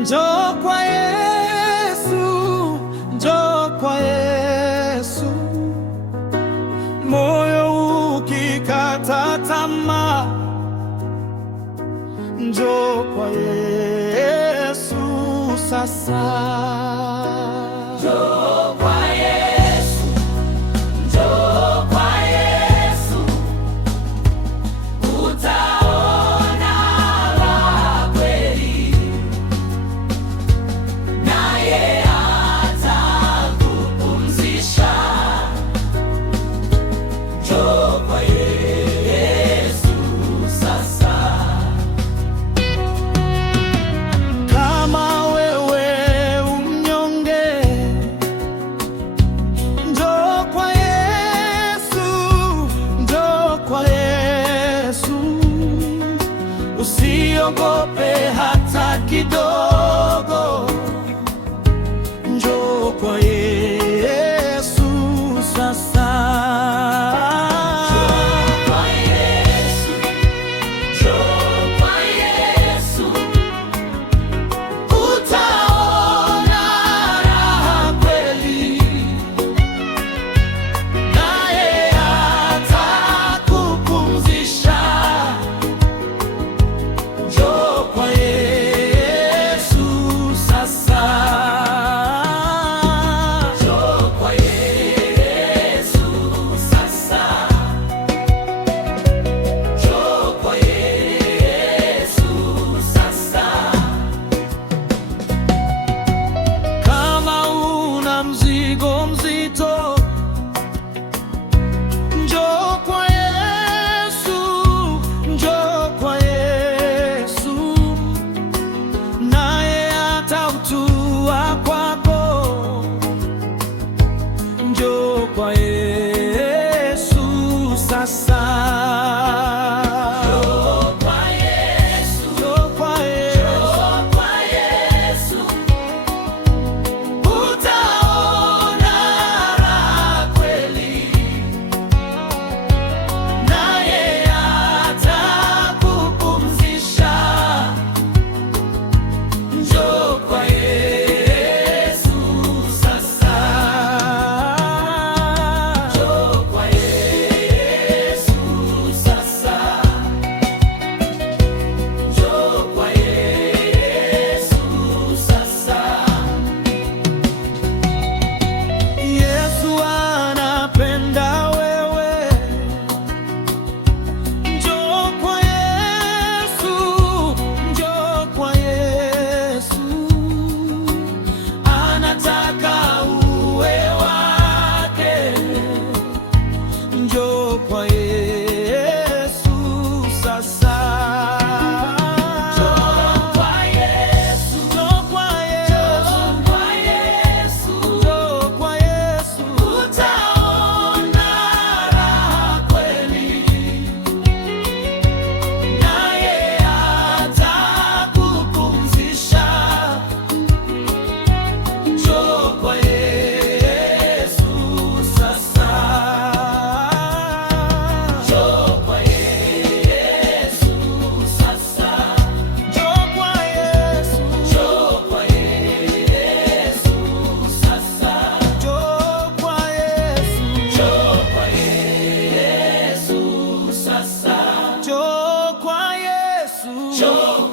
Njoo kwa Yesu, njoo kwa Yesu. Moyo ukikata tamaa, njoo kwa Yesu sasa. Usiogope hata kidogo, njoo kwa Yesu sasa. Njoo kwa Yesu, njoo kwa Yesu, utaona raha kweli, naye atakupumzisha. Njoo kwa Yesu sasa. njoo kwa Yesu sasa, njoo kwa Yesu sasa. Kama una mzigo mzito, njoo kwa Yesu, njoo kwa Yesu, naye atautua kwako. Njoo kwa Yesu sasa. Njoo kwa Yesu, Njoo kwa Yesu, njoo kwa Yesu, utaona raha kweli, naye atakupumzisha. Njoo kwa Yesu sasa. njoo kwa Yesu sasa, njoo kwa Yesu sasa. Yesu anapenda wewe. Njoo kwa Yesu, njoo kwa Yesu. Anataka uwe wake. Njoo kwa Yesu sasa. Njoo kwa Yesu, Njoo kwa Yesu, njoo kwa Yesu, njoo kwa Yesu. utaona raha kweli, Naye atakupumzisha. Njoo kwa Yesu sasa. njoo kwa Yesu sasa, Njoo kwa Yesu, njoo kwa Yesu sasa, njoo kwa Yesu, njoo kwa Yesu sasa, njoo kwa Yesu. njoo